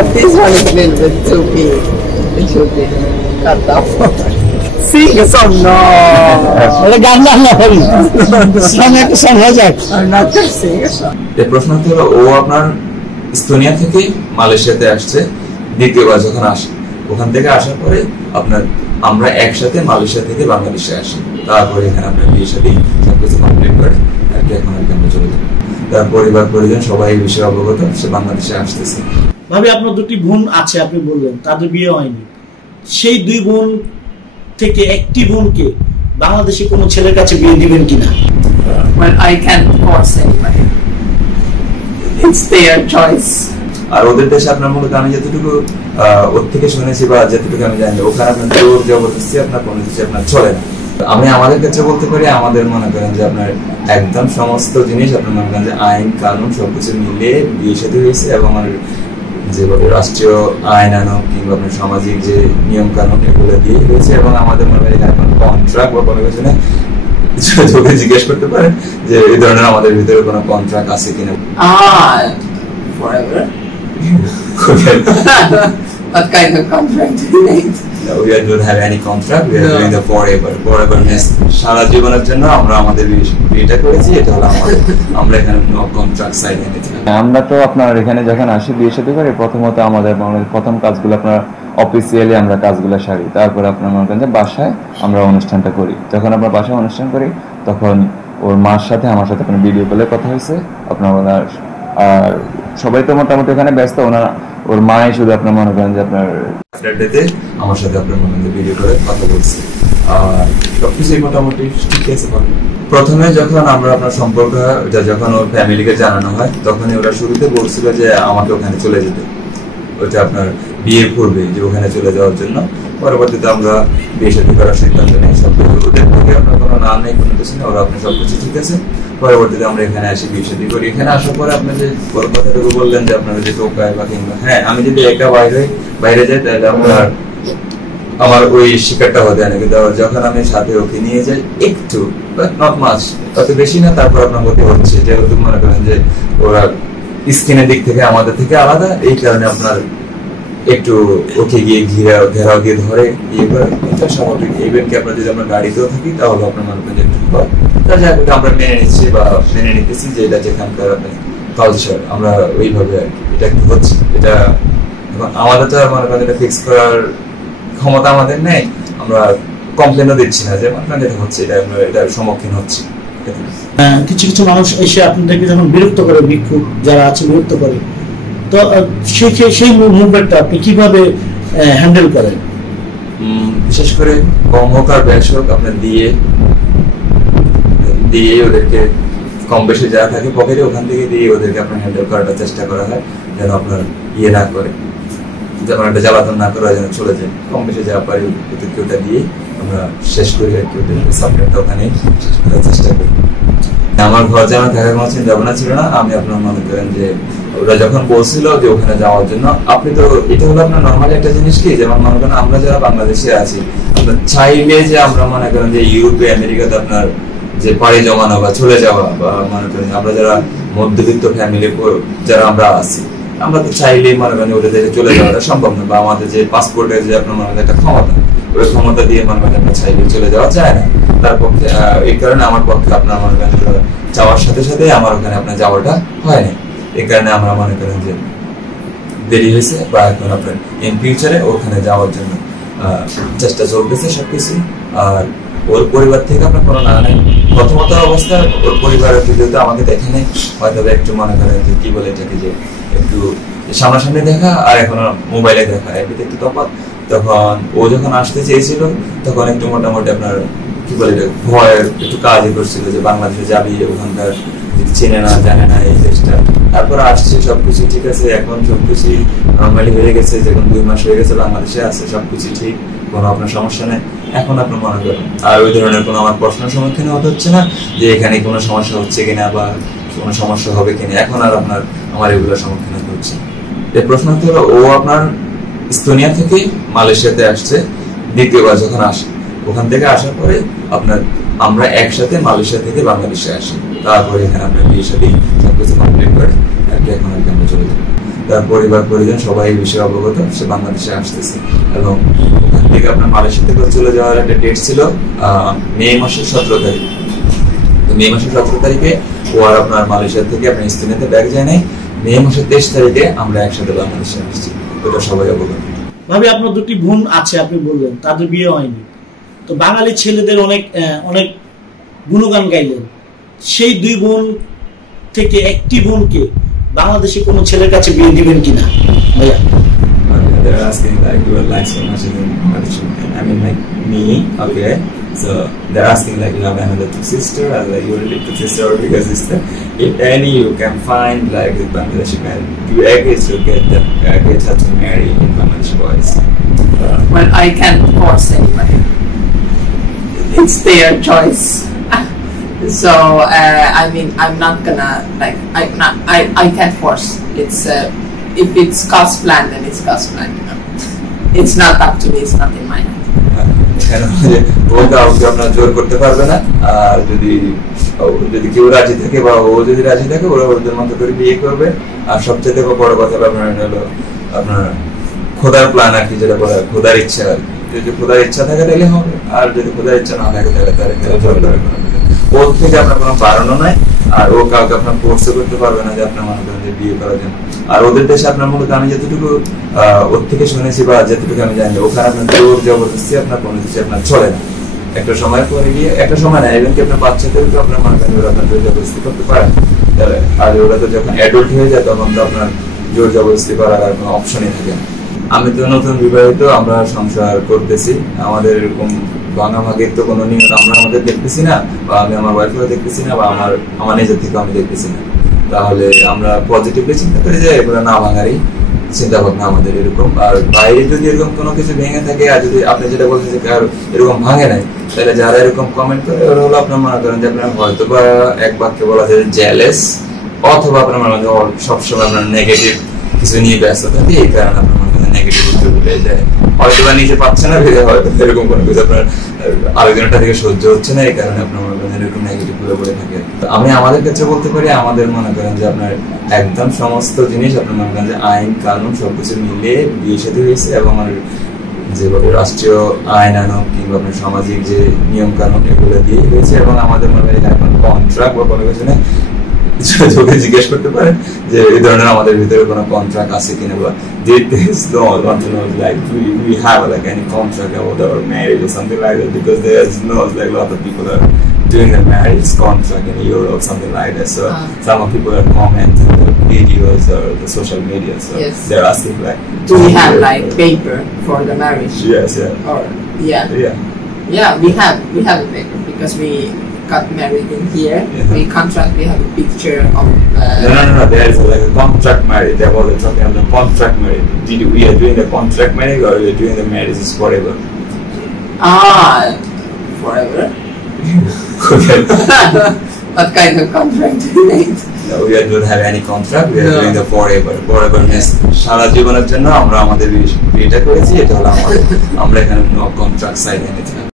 But this one is a little bit too big. It should be cut off. Sing a song, no. I'm not gonna sing a song. এই প্রশ্ন হলো ও আপনার Estonia থেকে মালয়েশিয়াতে আসছে দ্বিতীয়বার যখন আসে, ওখান থেকে আসার পরে আপনার আমরা একসাথে মালয়েশিয়া থেকে বাংলাদেশে আসি, তারপরে এখানে আপনার বিয়ে শাদী সবকিছু কমপ্লিট করে আর কি এখন আর কি আমরা চলে যাই। তার পরিবার পরিজন সবাই এই বিষয়ে অবগত, সে বাংলাদেশে আসতেছে। ভাবি আপনার দুটি বোন আছে, আপনি বললেন তাদের বিয়ে হয়নি, সেই দুই বোন থেকে একটি বোনকে বাংলাদেশে কোনো ছেলের কাছে বিয়ে দিবেন কিনা? Well, I can't force anybody. It's their choice. আর ওদের দেশে আপনার মূলত আমি যতটুকু ওর থেকে শুনেছি বা যতটুকু আমি জানি, ওখানে আপনার জোর জবরদস্তি আপনার কোনো কিছু আপনার চলে না। আমি আমাদের ক্ষেত্রে বলতে পারি, আমাদের মনে করেন যে আপনার একদম সমস্ত জিনিস আপনার মনে করেন যে আইন কানুন সবকিছু মিলিয়ে বিয়ে সাথে হয়েছে, এবং আমাদের যে রাষ্ট্রীয় আইন আনুক কিংবা আপনার সামাজিক যে নিয়ম কানুন এগুলো দিয়ে হয়েছে, এবং আমাদের মনে হয় এখানে কোনো কন্ট্রাক্ট বা কোনো কিছু নেই। যদি জিজ্ঞেস করতে পারেন যে এই ধরনের আমাদের ভিতরে কোনো কন্ট্রাক্ট আছে কিনা। Forever. What kind of contract do you need? No, we don't have any contract. We are doing the foreverness. সারা জীবনের জন্য আমরা আমাদের বিয়েটা করেছি, এটা হলো আমাদের, আমরা এখানে নো কন্ট্রাক্ট সাইন এনেছি। আমরা তো আপনার এখানে যখন আসি বিয়ে সাথে করি, প্রথমত আমাদের প্রথম কাজগুলো আপনার অফিসিয়ালি আমরা কাজগুলো সারি, তারপরে আপনার মনে করেন যে বাসায় আমরা অনুষ্ঠানটা করি। যখন আমরা বাসায় অনুষ্ঠান করি তখন ওর মার সাথে আমার সাথে আপনার ভিডিও কলে কথা হয়েছে আপনার, আর সবাই তো মোটামুটি ওখানে ব্যস্ত, ওর মাই শুধু আপনার মনে করেন যে আপনার ফ্ল্যাটেতে আমার সাথে আপনার মনে করেন ভিডিও করে কথা বলছে, আর সবকিছুই মোটামুটি ঠিক আছে। প্রথমে যখন আমরা আপনার সম্পর্ক যখন ওর ফ্যামিলিকে জানানো হয়, তখনই ওরা শুরুতে বলছিল যে আমাকে ওখানে চলে যেতে, ওইটা আপনার বিয়ের পূর্বে যে ওখানে চলে যাওয়ার জন্য। পরবর্তীতে আমরা বিয়ে শাদী করার সিদ্ধান্ত নেই, সবকিছু ওদের থেকে আপনার কোনো নাম নেই, কোনো কিছু নেই, ওরা আপনার সবকিছু ঠিক আছে। পরবর্তীতে আমরা এখানে আসি, বিয়ে শাদী করি। এখানে আসার পরে আপনি যে বড় কথাটুকু বললেন যে আপনারা যে টোকায় বা কিংবা হ্যাঁ, আমি যদি একা বাইরে যাই তাহলে আপনার আমার ওই শিকারটা হতে হয় না, কিন্তু যখন আমি সাথে ওকে নিয়ে যাই একটু নট মাছ, অত বেশি না, তারপর আপনার মধ্যে হচ্ছে যেহেতু মনে করেন যে ওরা স্কিনের দিক থেকে আমাদের থেকে আলাদা, এই কারণে আপনার একটু ওকে গিয়ে ঘেরাও দিয়ে ধরে ইয়ে করে, এটা স্বাভাবিক। ইভেন কি আপনার যদি আমরা গাড়িতেও থাকি তাহলে আপনার মনে করেন একটু আমরা মেনে নিচ্ছি বা মেনে নিতেছি যে এটা যেখানকার কালচার, আমরা ওইভাবে এটা কি হচ্ছে, এটা আমাদের তো মনে করেন এটা ফিক্স করার ক্ষমতা আমাদের নেই, আমরা কমপ্লেনও দিচ্ছি না যে আপনার এটা হচ্ছে, এটা আমরা এটার সম্মুখীন হচ্ছি। কিছু কিছু মানুষ এসে আপনাদেরকে যখন বিরক্ত করে, ভিক্ষুক যারা আছে বিরক্ত করে, তো সেই মুভমেন্টটা আপনি কিভাবে হ্যান্ডেল করেন? বিশেষ করে কম হোক আর বেশ হোক আপনার দিয়ে ওদেরকে কম বেশি যা থাকে পকেটে ওখান থেকে দিয়ে ওদেরকে আপনার হ্যান্ডেল করার চেষ্টা করা হয়, যেন আপনার ইয়ে না করে, যেমন একটা জ্বালাতন না করা, যেন চলে যায়। কম বেশি যা পারি ওদেরকে ওটা দিয়ে আমরা শেষ করি আর কি, ওদের সাবজেক্টটা ওখানে শেষ করার চেষ্টা করি। আমার ঘর যেন থাকার কোনো চিন্তা ভাবনা ছিল না। আমি আপনার মনে করেন যে ওরা যখন বলছিল যে ওখানে যাওয়ার জন্য, আপনি তো এটা হলো আপনার নর্মালি একটা জিনিস কি, যেমন মনে করেন আমরা যারা বাংলাদেশে আছি, আপনার চাইলে যে আমরা মনে করেন যে ইউরোপে আমেরিকাতে আপনার যে পাড়ি জমানো বা চলে যাওয়া, বা মনে করেন আমরা যারা মধ্যবিত্ত ফ্যামিলি যারা আমরা আছি, আমরা তো চাইলেই মনে করেন ওদের দেশে চলে যাওয়াটা সম্ভব না, বা আমাদের যে পাসপোর্টের যে আপনার মনে করেন একটা ক্ষমতা, ওই ক্ষমতা দিয়ে মনে করেন আমরা চাইলে চলে যাওয়া যায় না। তার পক্ষে এই কারণে আমার পক্ষে আপনার মনে করেন যাওয়ার সাথে সাথে আমার ওখানে আপনার যাওয়াটা হয় না, এই কারণে আমরা মনে করেন যে দেরি হয়েছে, বা এখন আপনার ইন ফিউচারে ওখানে যাওয়ার জন্য চেষ্টা চলতেছে সবকিছু। আর ওর পরিবার থেকে আপনার কোনো না নেই, প্রথমত অবস্থা ওর পরিবারের ভিডিওতে আমাকে দেখে নেই, হয়তো একটু মনে করেন যে কি বলে এটাকে, যে একটু সামনাসামনি দেখা আর এখন মোবাইলে দেখা এর ভিতরে একটু তফাৎ। তখন ও যখন আসতে চেয়েছিল তখন একটু মোটামুটি আপনার কি বলে ভয় একটু কাজই করছিল, যে বাংলাদেশে যাবি, ওখানকার চেনে না জানে না এই দেশটা। তারপর আসছে, সবকিছু ঠিক আছে, এখন সবকিছু নর্মালি হয়ে গেছে, যখন 2 মাস হয়ে গেছে বাংলাদেশে আছে, সবকিছু ঠিক, কোনো আপনার সমস্যা নেই। এখন আপনার মনে করেন আর ওই ধরনের কোনো আমার প্রশ্নের সম্মুখীন হতে হচ্ছে না যে এখানে কোনো সমস্যা হচ্ছে কিনা বা কোনো সমস্যা হবে কিনা, এখন আর আপনার আমার এগুলোর সম্মুখীন হতে হচ্ছে। এই প্রশ্ন হলো ও আপনার এস্তোনিয়া থেকে মালয়েশিয়াতে আসছে দ্বিতীয়বার যখন আসে, ওখান থেকে আসার পরে আপনার আমরা একসাথে মালয়েশিয়া থেকে বাংলাদেশে আসি, তারপরে এখানে আপনার বিয়ে শাদী সবকিছু কমপ্লিট করে আর কি এখন আর কি আমরা চলে যাই। তার পরিবার পরিজন সবাই এই বিষয়ে অবগত, সে বাংলাদেশে আসতেছে। এবং ওখান থেকে আপনার মালয়েশিয়া থেকে চলে যাওয়ার একটা ডেট ছিল মে মাসের 17 তারিখ। তো মে মাসের 17 তারিখে ও আর আপনার মালয়েশিয়া থেকে আপনার স্থানীয়তে ব্যাগ যায় নাই। মে মাসের 23 তারিখে আমরা একসাথে বাংলাদেশে আসছি, ওটা সবাই অবগত। ভাবি আপনার দুটি বোন আছে, আপনি বললেন তাদের বিয়ে হয়নি, তো বাঙালি ছেলেদের অনেক অনেক গুণগান গাইলেন, সেই দুই বোন থেকে একটি বোনকে বাংলাদেশে কোনো ছেলের কাছে বিয়ে দিবেন কিনা ভাইয়া? They're asking like you would like so much in Malaysia. I mean like me, okay. So they're asking like you have another two sister, and like you will live two sister or bigger sister. If any you can find like the Bangladeshi man, you agree to get them, get her to marry in Bangladeshi boys. Well, I can't force anybody. It's their choice. So I mean, I'm not gonna like I can't force. It's if it's God's plan, then it's God's plan. You know? It's not up to me. It's not in my hand. ও কাউকে আপনার জোর করতে পারবে না। আর যদি কেউ রাজি থাকে বা ও যদি রাজি থাকে, ওরা ওদের মতো করে বিয়ে করবে। আর সবচেয়ে বড় কথা আপনার হলো আপনার খোদার প্ল্যান আর কি, যেটা বলা খোদার ইচ্ছা আর কি। যদি খোদার ইচ্ছা থাকে তাহলে হবে, আর যদি খোদার ইচ্ছা না থাকে তাহলে জোর করে ওর থেকে আপনার কোনো বাড়ানো নাই। আর ও কাউকে আপনার ফোর্স করতে পারবে না যে আপনার মনে করেন যে বিয়ে করার জন্য। আর ওদের দেশে আপনার মূলত আমি যতটুকু ওর থেকে শুনেছি বা যতটুকু আমি জানি, ওখানে আপনার জোর জবরদস্তি আপনার কোনো কিছু আপনার চলে না। একটা সময় পরে গিয়ে, একটা সময় না, even কি আপনার বাচ্চাদেরকে আপনার মনে করেন আপনার জোর জবরদস্তি করতে পারেন। আর ওরা তো যখন অ্যাডাল্ট হয়ে যায় তখন তো আপনার জোর জবরদস্তি করার আর কোনো অপশনই থাকে না। আমি তো নতুন বিবাহিত, আমরা সংসার করতেছি, আমাদের এরকম ভাগাভাগির তো কোনো নিয়ম আমরা আমাদের দেখতেছি না, বা আমি আমার ওয়াইফেও দেখতেছি না, বা আমার নিজের থেকে আমি দেখতেছি না। তাহলে আমরা পজিটিভলি চিন্তা করি যে এগুলো না ভাঙারই চিন্তা ভাবনা আমাদের এরকম। আর বাইরে যদি এরকম কোনো কিছু ভেঙে থাকে, আর যদি আপনি যেটা বলছেন যে এরকম ভাঙে নাই, তাহলে যারা এরকম কমেন্ট করে ওরা হলো আপনার মনে করেন যে আপনার হয়তো বা এক বাক্যে বলা যায় জেলেস, অথবা আপনার মনে করেন সবসময় আপনার নেগেটিভ কিছু নিয়ে ব্যস্ত থাকে, এই কারণে আপনার মনে করেন নেগেটিভ উত্তর দেয়। হয়তো বা নিজে পাচ্ছে না, হয়তো এরকম কোনো কিছু আপনার আরেকজনটা থেকে সহ্য হচ্ছে না, এই কারণে আপনার মনে করেন এরকম নেগেটিভ গুলো বলে থাকে। আমি আমাদের ক্ষেত্রে বলতে পারি, আমাদের মনে করেন যে আপনার একদম সমস্ত জিনিস আপনার মনে করেন যে আইন কানুন সবকিছু মিলিয়ে বিয়ে সাথে হয়েছে, এবং আমার যেভাবে রাষ্ট্রীয় আইন আনুক কিংবা আপনার সামাজিক যে নিয়ম কানুন এগুলো দিয়ে হয়েছে। এবং আমাদের মনে হয় এখন কন্ট্রাক্ট বা কোনো কিছু নেই, যদি জিজ্ঞেস করতে পারেন যে এই ধরনের আমাদের ভিতরে কোনো কন্ট্রাক্ট আছে কিনা, বা we have like any contract about our marriage or something like that, because there's no like a lot of people are doing the marriage contract in Europe, something like that. So some of people are commenting the videos or the social media, so yes, they're asking like, do we have like paper for the marriage? Yes, yeah. Or yeah, we have a paper because we got married in here. Yeah. We contract. We have a picture of. No. There is like a contract marriage. They were talking about the contract marriage. We are doing the contract marriage, or we are doing the marriage is forever? Forever. Okay. What kind of contract do you need? No, we don't have any contract. We are doing the forever. Forever means সারা জীবনের জন্য আমরা আমাদের বিয়েটা করেছি, এটা হলো আমাদের। আমরা এখানে no contract sign anything.